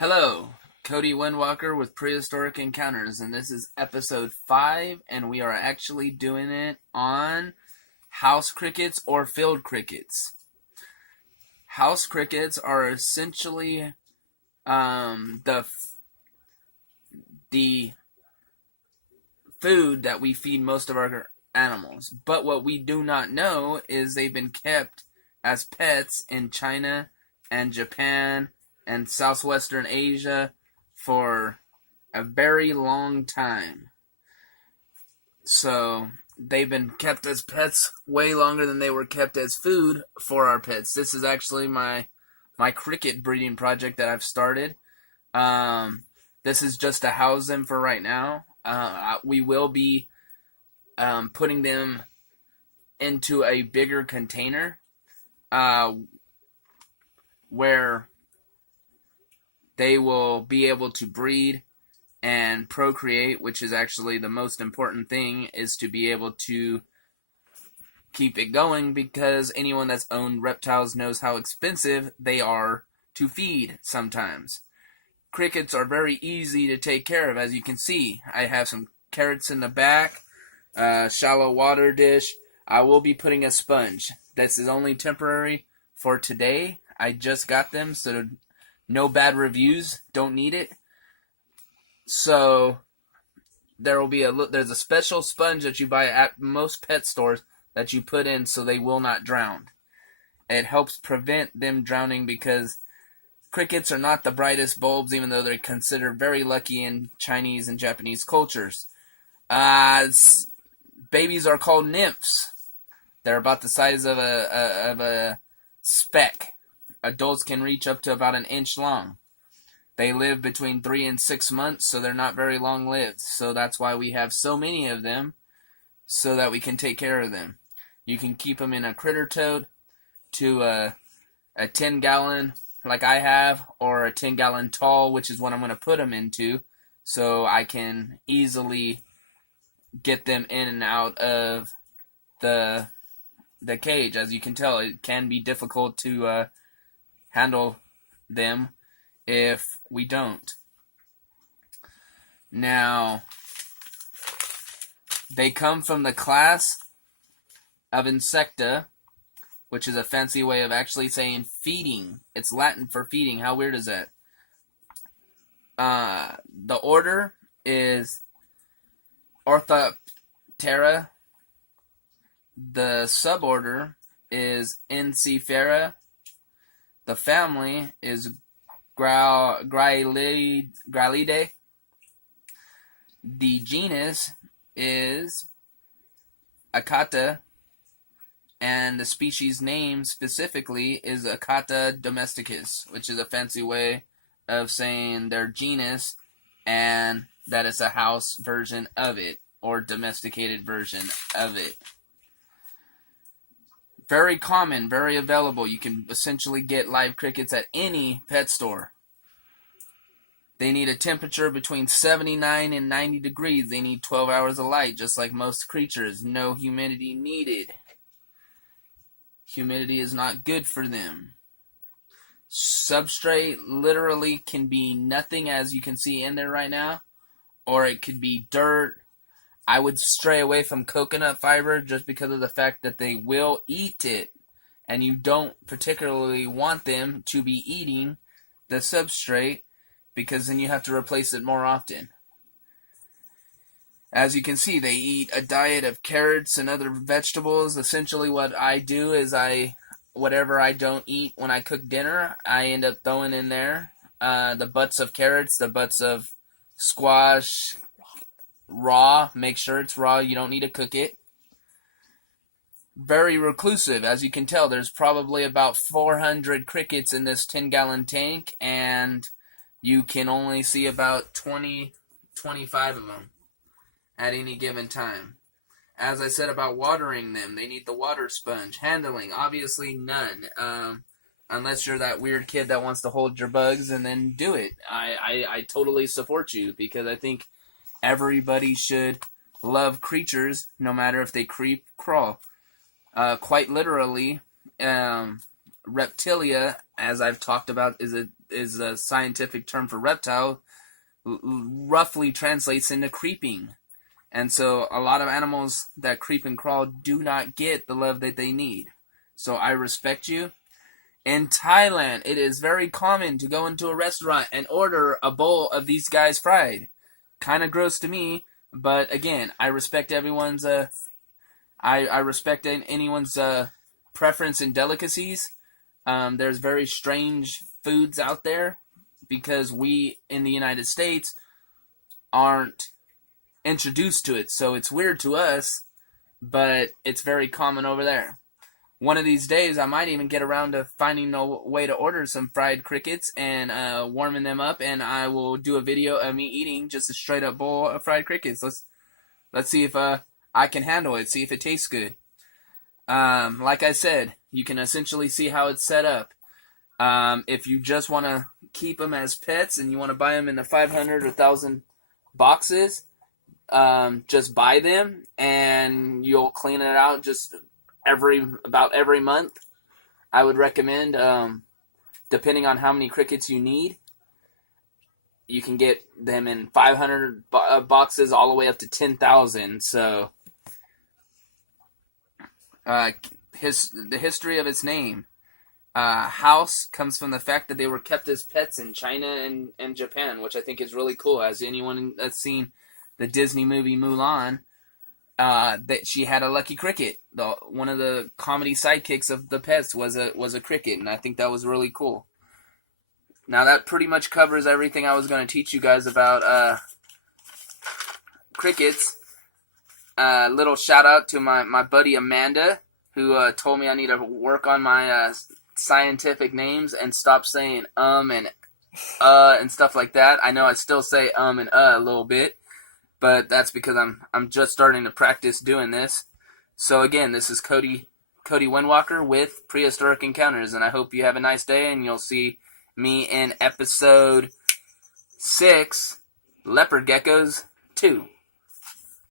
Hello, Cody Windwalker with Prehistoric Encounters, and this is episode 5, and we are actually doing it on house crickets or field crickets. House crickets are essentially the food that we feed most of our animals, but what we do not know is they've been kept as pets in China and Japan and southwestern Asia for a very long time. So they've been kept as pets way longer than they were kept as food for our pets. This is actually my cricket breeding project that I've started. This is just to house them for right now. We will be putting them into a bigger container where they will be able to breed and procreate, which is actually the most important thing, is to be able to keep it going, because anyone that's owned reptiles knows how expensive they are to feed sometimes. Crickets are very easy to take care of, as you can see. I have some carrots in the back, shallow water dish. I will be putting a sponge. This is only temporary for today. I just got them, so no bad reviews. Don't need it. So there will be there's a special sponge that you buy at most pet stores that you put in so they will not drown. It helps prevent them drowning because crickets are not the brightest bulbs, even though they're considered very lucky in Chinese and Japanese cultures. Babies are called nymphs. They're about the size of a speck. Adults can reach up to about an inch long. They live between 3 and 6 months, so they're not very long-lived. So that's why we have so many of them, so that we can take care of them. You can keep them in a critter tote to a 10-gallon like I have, or a 10-gallon tall, which is what I'm going to put them into, so I can easily get them in and out of the cage. As you can tell, it can be difficult to handle them if we don't. Now, they come from the class of Insecta, which is a fancy way of actually saying feeding. It's Latin for feeding. How weird is that? The order is Orthoptera. The suborder is Encephera. The family is Gryllidae. The genus is Akata, and the species name specifically is Akata domesticus, which is a fancy way of saying their genus and that it's a house version of it, or domesticated version of it. Very common, very available. You can essentially get live crickets at any pet store. They need a temperature between 79 and 90 degrees. They need 12 hours of light, just like most creatures. No humidity needed. Humidity is not good for them. Substrate literally can be nothing, as you can see in there right now, or it could be dirt. I would stray away from coconut fiber just because of the fact that they will eat it, and you don't particularly want them to be eating the substrate, because then you have to replace it more often. As you can see, they eat a diet of carrots and other vegetables. Essentially what I do is whatever I don't eat when I cook dinner, I end up throwing in there. The butts of carrots, the butts of squash, raw. Make sure it's raw. You don't need to cook it. Very reclusive. As you can tell, there's probably about 400 crickets in this 10-gallon tank, and you can only see about 25 of them at any given time. As I said about watering them, they need the water sponge. Handling, obviously none. Unless you're that weird kid that wants to hold your bugs and then do it. I totally support you, because I think everybody should love creatures, no matter if they creep, crawl. Quite literally, reptilia as I've talked about, is a scientific term for reptile, roughly translates into creeping. And so a lot of animals that creep and crawl do not get the love that they need. So I respect you. In Thailand, it is very common to go into a restaurant and order a bowl of these guys fried. Kind of gross to me, but again, I respect everyone's I respect anyone's preference in delicacies. There's very strange foods out there because we in the United States aren't introduced to it, so it's weird to us, but it's very common over there. One of these days, I might even get around to finding a way to order some fried crickets and warming them up, and I will do a video of me eating just a straight up bowl of fried crickets. Let's see if I can handle it. See if it tastes good. Like I said, you can essentially see how it's set up. If you just want to keep them as pets and you want to buy them in the 500 or 1,000 boxes, just buy them and you'll clean it out just about every month. I would recommend, depending on how many crickets you need, you can get them in 500 boxes all the way up to 10,000. So, the history of its name, house, comes from the fact that they were kept as pets in China and Japan, which I think is really cool. As anyone that's seen the Disney movie Mulan, that she had a lucky cricket. One of the comedy sidekicks of the pets was a cricket, and I think that was really cool. Now that pretty much covers everything I was going to teach you guys about crickets. Little shout out to my buddy Amanda, who told me I need to work on my scientific names and stop saying and stuff like that. I know I still say and a little bit, but that's because I'm just starting to practice doing this. So again, this is Cody Windwalker with Prehistoric Encounters, and I hope you have a nice day, and you'll see me in episode 6, Leopard Geckos 2.